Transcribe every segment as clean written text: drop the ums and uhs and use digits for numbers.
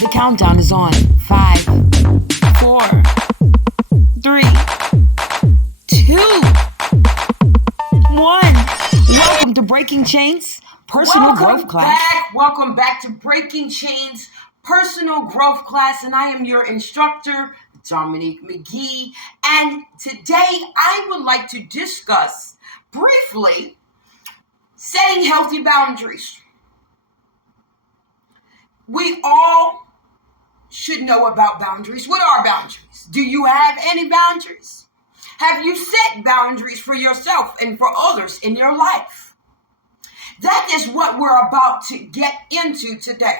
The countdown is on. 5, 4, 3, 2, 1. Welcome to Breaking Chains Personal Growth Class. Welcome back to Breaking Chains Personal Growth Class, and I am your instructor, Dominique McGee. And today I would like to discuss briefly setting healthy boundaries. We all should know about boundaries. What are boundaries? Do you have any boundaries? Have you set boundaries for yourself and for others in your life? That is what we're about to get into today.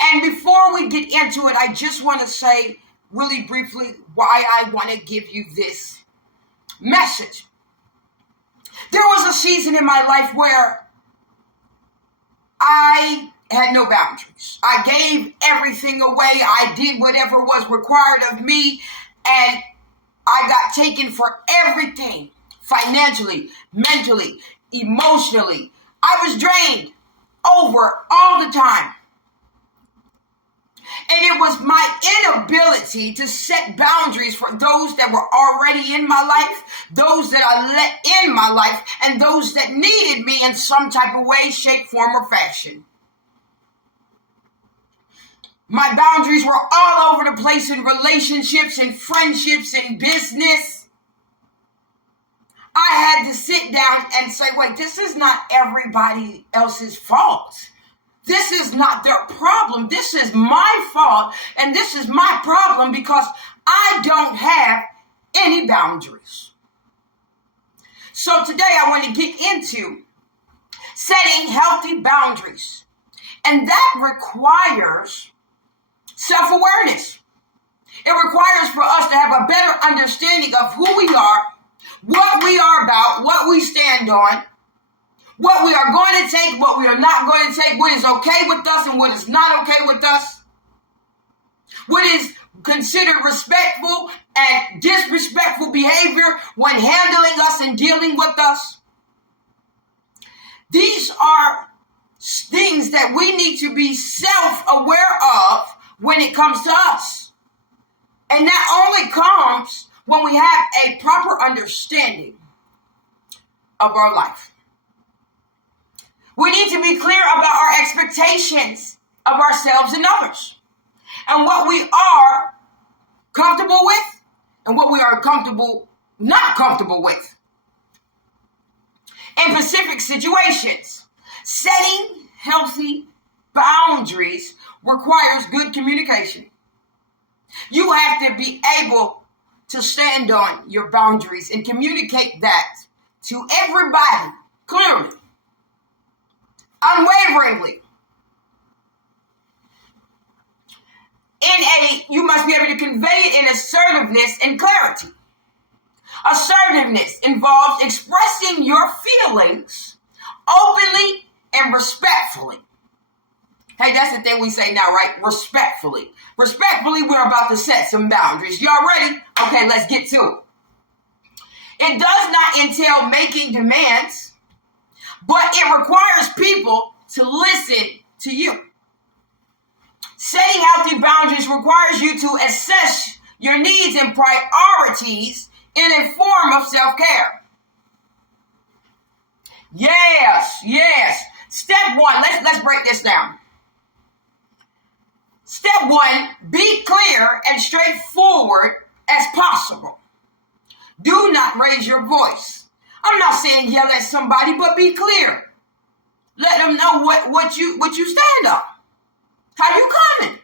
And before we get into it, I just want to say really briefly why I want to give you this message. There was a season in my life where I had no boundaries. I gave everything away. I did whatever was required of me, and I got taken for everything, financially, mentally, emotionally. I was drained over all the time. And it was my inability to set boundaries for those that were already in my life, those that I let in my life, and those that needed me in some type of way, shape, form, or fashion. My boundaries were all over the place in relationships and friendships and business. I had to sit down and say, wait, this is not everybody else's fault. This is not their problem. This is my fault, and this is my problem because I don't have any boundaries. So today I want to get into setting healthy boundaries, and that requires self-awareness. It requires for us to have a better understanding of who we are, what we are about, what we stand on, what we are going to take, what we are not going to take, what is okay with us and what is not okay with us, what is considered respectful and disrespectful behavior when handling us and dealing with us. These are things that we need to be self-aware of when it comes to us. And that only comes when we have a proper understanding of our life. We need to be clear about our expectations of ourselves and others, and what we are comfortable with and what we are not comfortable with. In specific situations, setting healthy boundaries requires good communication. You have to be able to stand on your boundaries and communicate that to everybody clearly, unwaveringly. You must be able to convey it in assertiveness and clarity. Assertiveness involves expressing your feelings openly and respectfully. Hey, that's the thing we say now, right? Respectfully. Respectfully, we're about to set some boundaries. Y'all ready? Okay, let's get to it. It does not entail making demands, but it requires people to listen to you. Setting healthy boundaries requires you to assess your needs and priorities in a form of self-care. Yes. Step one, let's break this down. Step one, be clear and straightforward as possible. Do not raise your voice. I'm not saying yell at somebody, but be clear. Let them know what you stand on. How you coming?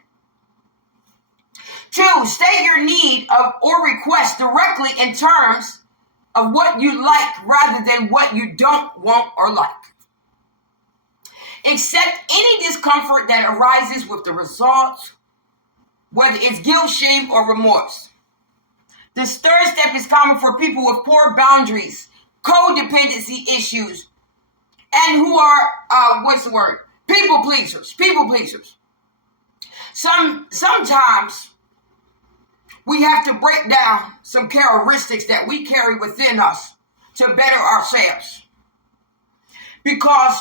2, state your need or request directly in terms of what you like rather than what you don't want or like. Accept any discomfort that arises with the results, whether it's guilt, shame, or remorse. This third step is common for people with poor boundaries, codependency issues, and who are, people pleasers. Sometimes we have to break down some characteristics that we carry within us to better ourselves. Because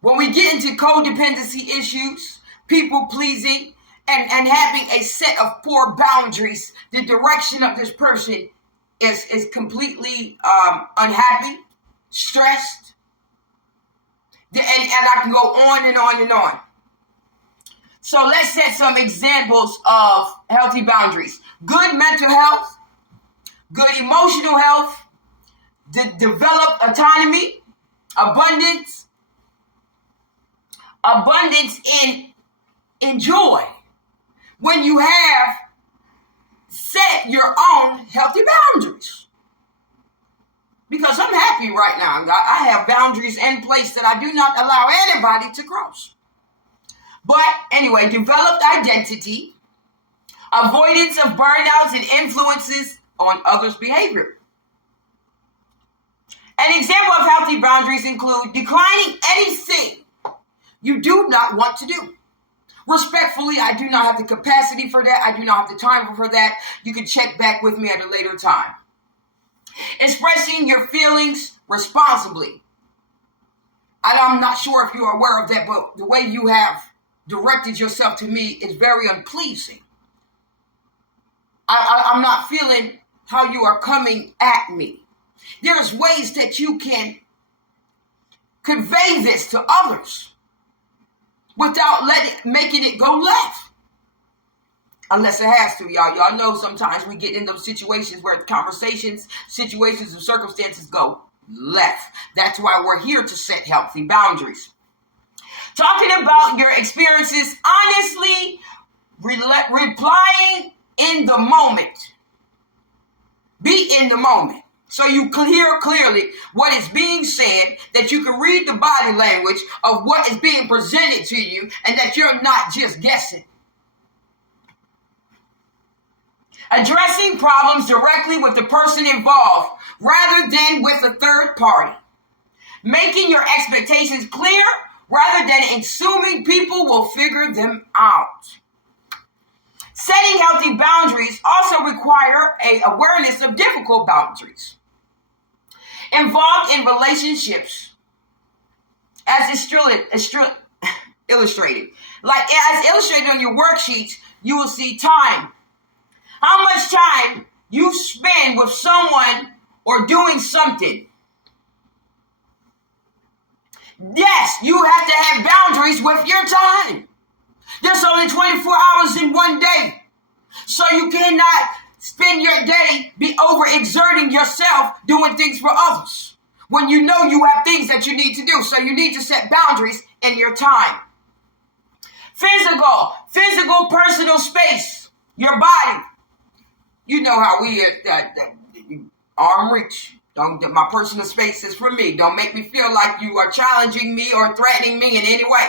when we get into codependency issues, people pleasing, and having a set of poor boundaries, the direction of this person is completely unhappy, stressed, and I can go on and on and on. So let's set some examples of healthy boundaries. Good mental health, good emotional health, developed autonomy, abundance in joy. When you have set your own healthy boundaries. Because I'm happy right now. I have boundaries in place that I do not allow anybody to cross. But anyway, developed identity, avoidance of burnouts and influences on others' behavior. An example of healthy boundaries include declining anything you do not want to do. Respectfully, I do not have the capacity for that. I do not have the time for that. You can check back with me at a later time. Expressing your feelings responsibly. I'm not sure if you're aware of that, but the way you have directed yourself to me is very unpleasing. I'm not feeling how you are coming at me. There's ways that you can convey this to others without making it go left. Unless it has to, y'all. Y'all know sometimes we get in those situations where conversations, situations, and circumstances go left. That's why we're here to set healthy boundaries. Talking about your experiences, honestly, replying in the moment. Be in the moment. So you hear clearly what is being said, that you can read the body language of what is being presented to you, and that you're not just guessing. Addressing problems directly with the person involved rather than with a third party. Making your expectations clear rather than assuming people will figure them out. Setting healthy boundaries also require an awareness of difficult boundaries. Involved in relationships, as illustrated. Like as illustrated on your worksheets, you will see time. How much time you spend with someone or doing something. Yes, you have to have boundaries with your time. There's only 24 hours in one day. So you cannot spend your day be overexerting yourself doing things for others when you know you have things that you need to do. So you need to set boundaries in your time. Physical personal space, your body. You know how we arm reach. My personal space is for me. Don't make me feel like you are challenging me or threatening me in any way.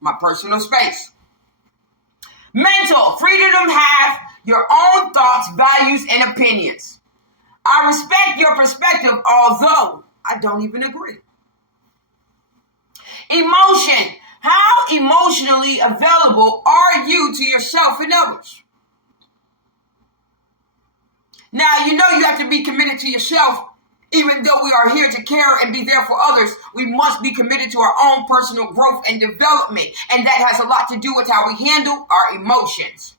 My personal space. Mental freedom to have your own thoughts, values, and opinions. I respect your perspective, although I don't even agree. Emotion. How emotionally available are you to yourself and others? Now, you know you have to be committed to yourself. Even though we are here to care and be there for others, we must be committed to our own personal growth and development. And that has a lot to do with how we handle our emotions.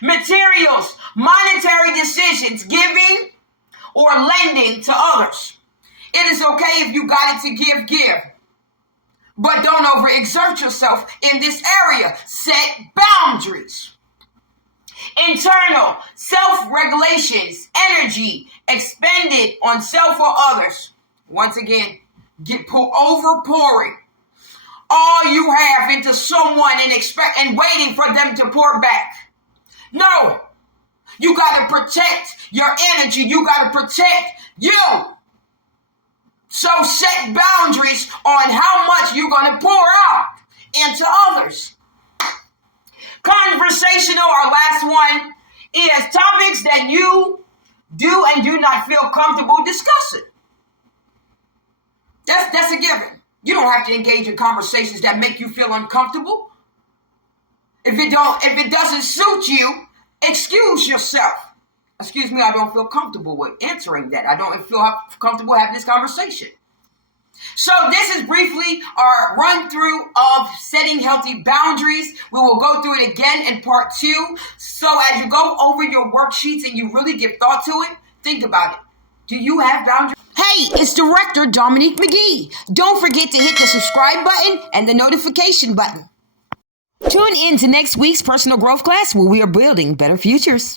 Materials, monetary decisions, giving or lending to others. It is okay if you got it to give. But don't overexert yourself in this area. Set boundaries. Internal, self-regulations, energy expended on self or others. Once again, pouring all you have into someone and waiting for them to pour back. No, you got to protect your energy. You got to protect you. So set boundaries on how much you're going to pour out into others. Conversational, our last one, is topics that you do and do not feel comfortable discussing. That's a given. You don't have to engage in conversations that make you feel uncomfortable. If it doesn't suit you, excuse yourself. Excuse me, I don't feel comfortable with answering that. I don't feel comfortable having this conversation. So this is briefly our run through of setting healthy boundaries. We will go through it again in part 2. So as you go over your worksheets and you really give thought to it, think about it. Do you have boundaries? Hey, it's Director Dominique McGee. Don't forget to hit the subscribe button and the notification button. Tune in to next week's personal growth class where we are building better futures.